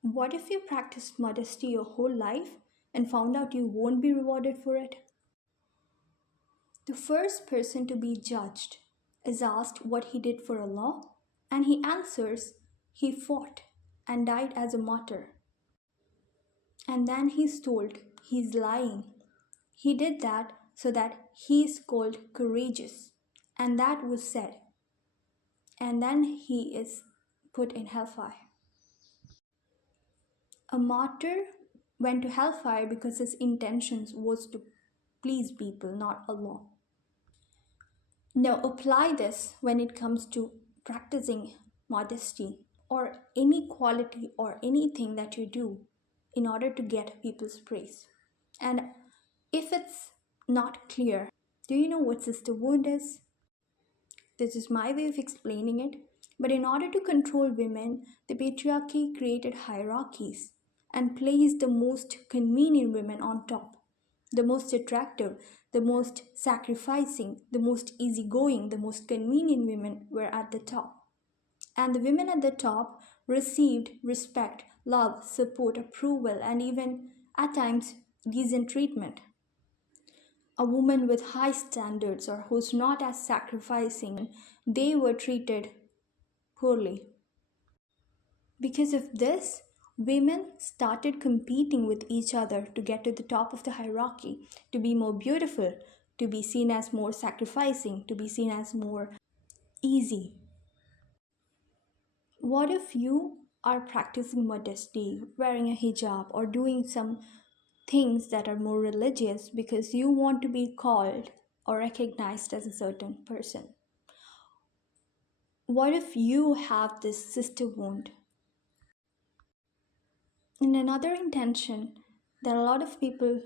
What if you practiced modesty your whole life and found out you won't be rewarded for it? The first person to be judged is asked what he did for Allah, and he answers he fought and died as a martyr. And then he's told he's lying. He did that so that he is called courageous. And that was said. And then he is put in hellfire. A martyr went to hellfire because his intentions was to please people, not Allah. Now apply this when it comes to practicing modesty or any quality or anything that you do in order to get people's praise. And if it's not clear, do you know what sister wound is? This is my way of explaining it. But in order to control women, the patriarchy created hierarchies and placed the most convenient women on top. The most attractive, the most sacrificing, the most easygoing, the most convenient women were at the top. And the women at the top received respect, love, support, approval, and even at times decent treatment. A woman with high standards or who's not as sacrificing, they were treated poorly. Because of this, women started competing with each other to get to the top of the hierarchy, to be more beautiful, to be seen as more sacrificing, to be seen as more easy. What if you are practicing modesty, wearing a hijab, or doing some things that are more religious because you want to be called or recognized as a certain person? What if you have this sister wound? In another intention that a lot of people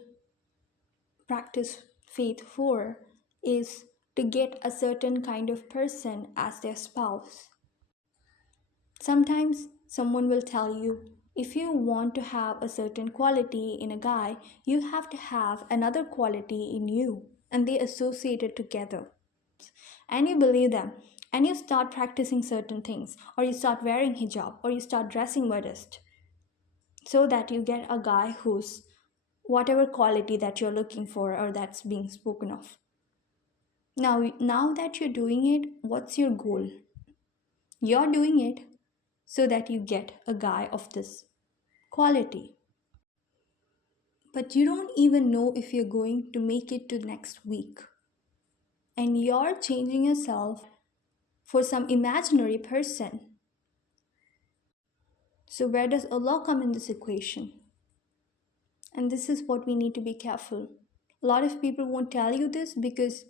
practice faith for is to get a certain kind of person as their spouse. Sometimes someone will tell you, if you want to have a certain quality in a guy, you have to have another quality in you, and they associate it together. And you believe them, and you start practicing certain things, or you start wearing hijab, or you start dressing modest, so that you get a guy who's whatever quality that you're looking for or that's being spoken of. Now that you're doing it, what's your goal? You're doing it so that you get a guy of this quality. But you don't even know if you're going to make it to next week. And you're changing yourself for some imaginary person. So, where does Allah come in this equation? And this is what we need to be careful. A lot of people won't tell you this because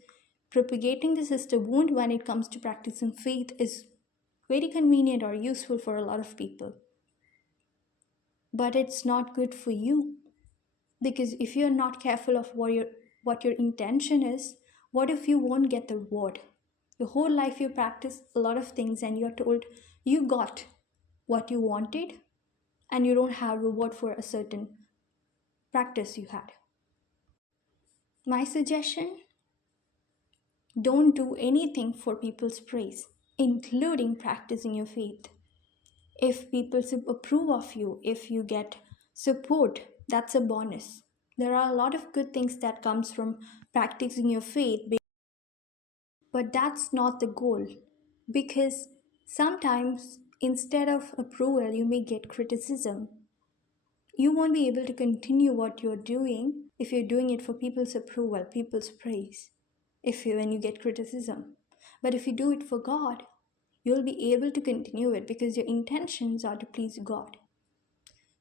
propagating the sister wound when it comes to practicing faith is very convenient or useful for a lot of people. But it's not good for you. Because if you're not careful of what your intention is, what if you won't get the reward? Your whole life you practice a lot of things and you're told you got what you wanted and you don't have reward for a certain practice you had. My suggestion, don't do anything for people's praise, including practicing your faith. If people approve of you, if you get support, that's a bonus. There are a lot of good things that comes from practicing your faith, but that's not the goal. Because sometimes instead of approval, you may get criticism. You won't be able to continue what you're doing if you're doing it for people's approval, people's praise, when you get criticism. But if you do it for God, you'll be able to continue it because your intentions are to please God.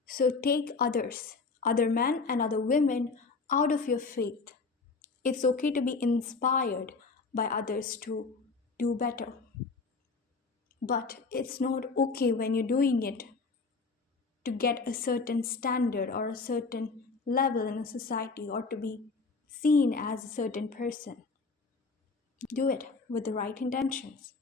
So take others, other men and other women, out of your faith. It's okay to be inspired by others to do better. But it's not okay when you're doing it to get a certain standard or a certain level in a society or to be seen as a certain person. Do it with the right intentions.